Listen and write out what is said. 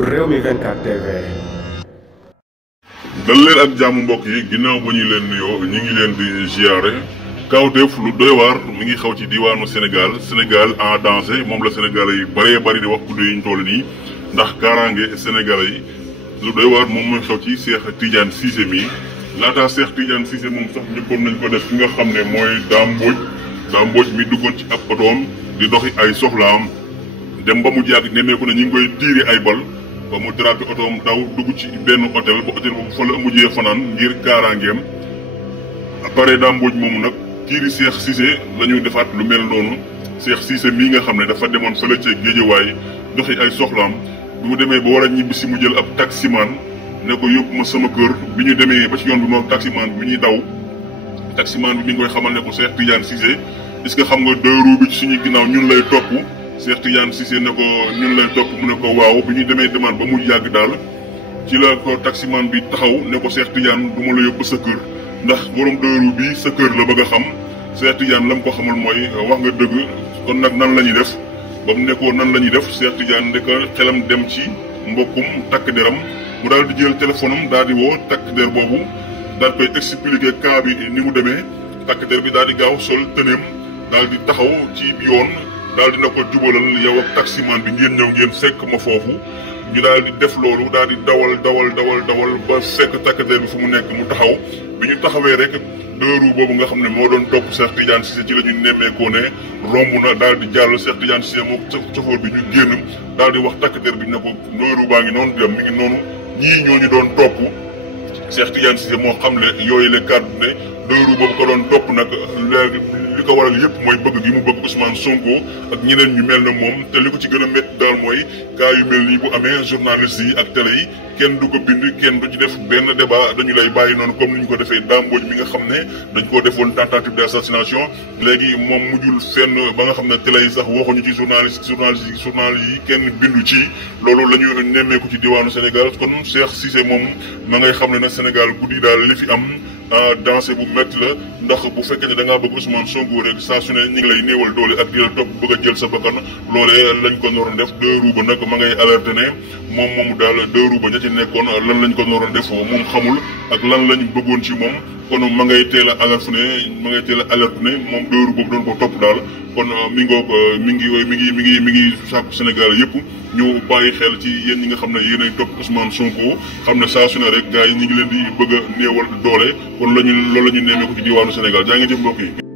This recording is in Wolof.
Rewmi 24 TV. dal leen ak jàmm mbokk yi ginnaaw ba ñu leen nuyoo ñu ngi leen di ziare kawteef lu doy waar mi ngi xaw ci diwaanu Sénégal en danger moom la Sénégalais yi bari di wax guddi yi ñu toll nii ndax kaaraange Sénégalais yi lu doy waar moom mooy xaw ci Cheikh Tidiane Cissé mi laataa Cheikh Tidiane Cissé moom sax njëkkoon nañ ko def ki nga xam ne mooy Dame Mbodj mi duggoon ci ab otoom di doxi ay soxlaam dem ba mu yàgg nemmeeku ne ñu ngi koy tiiri ay bal ba mu dérapé otoom daw dugg ci benn hôtel ba hôtel boobu fa la mujjee fanaan ngir kaaraangeem après Dame Mbodj moomu nag tiiri Cheikh Cissé la ñu defaat lu mel noonu Cheikh Cissé mii nga xam ne dafa demoon fële ca Géejawaay doxi ay soxlaam bi mu demee ba war a ñibbi si mu jël ab taximan ne ko yóbbu ma sama kër bi ñu demee ba ci yoon bi moom taximan bi ñuy daw taximan bi mi ngi koy xamal ne ko Cheikh Tidiane Cissé est-ce que xam nga deux roues bi ci suñu ginnaaw ñun lay topp Cheikh Tidiane Cissé ne ko ñun lay topp mu ne ko waaw bi ñu demee demande ba mu yàgg daal ci la ko taximan bi taxaw ne ko Cheikh Tidiane du ma la yóbbu sa kër ndax borom deux roues bi sa kër la bëgg a xam Cheikh Tidiane la mu ko xamal mooy wax nga dëgg kon nag nan la ñuy def ba mu nekkoo nan la ñuy def Cheikh Tidiane ndeka xelam dem ci mbokkum takk deram mu daal di jël téléphone am daal di woo takk der boobu daal koy expliquer cas bi ni mu demee takk der bi daal di gaaw sol tëneem daal di taxaw ci yoon daal dina ko jubalal yow ak taximan bi ngeen ñëw ngeen fekk ma foofu ñu daal di def loolu daal di dawal ba fekk takk der bi fu mu nekk mu taxaw bi ñu taxawee rek deux roues boobu nga xam ne moo doon topp Cheikh Tidiane Cissé ci la ñu nemmeekoo ne romb na daal di jàll Cheikh Tidiane Cissé moo chauffeur bi ñu génn daal di wax takk der bi ne ko deux roues baa ngi noonu dem mi ngi noonu ñii ñoo ñu doon topp Cheikh Tidiane Cissé moo xam ne yooyu la kàddu ne deux roues boobu ko doon topp nag léegi li ko waral yëpp mooy bëgg gi mu bëgg Ousmane Sonko ak ñeneen ñu mel ne moom te li ko ci gën a métti daal mooy cas yu mel nii bu amee journaliste yi ak télé yi kenn du ko bind kenn du ci def benn débat dañu lay bàyyi noonu comme ni ñu ko defee Dame Mbodj mi nga xam ne dañ koo defoon tentative d'assassination léegi moom mujjul fenn ba nga xam ne télé yi sax waxuñu ci journal yi kenn bindu ci loolu la ñu nemmeeku ci diwaanu Sénégal kon Cheikh Cissé moom ma ngay xam ne na Sénégal guddi daal li fi am danse bu métti la ndax bu fekkee ne da ngaa bëgg Ousmane Sonko rek saa su ne ñu ngi lay néewal doole ak di la topp bëgg a jël sa bakkan loolee lañ ko noroon def deux roues ba nag ma ngay alerté ne moom moomu daal deux roues ba ña ci nekkoon lan lañ ko noroon def moom xamul ak lan lañ bëggoon ci moom kon ma ngay teel a alerte ne moom deux roues boobu doon ko topp daal kon mi ngi sàkku Sénégal yëpp ñu bàyyi xel ci yéen ñi nga xam ne yéenay topp Ousmane Sonko xam ne saa su ne rek gars yi ñu ngi leen di bëgg a néewal doole kon loolu la ñu nemmee ko ci diwaanu Sénégal jaa ngi jëf mbokk yi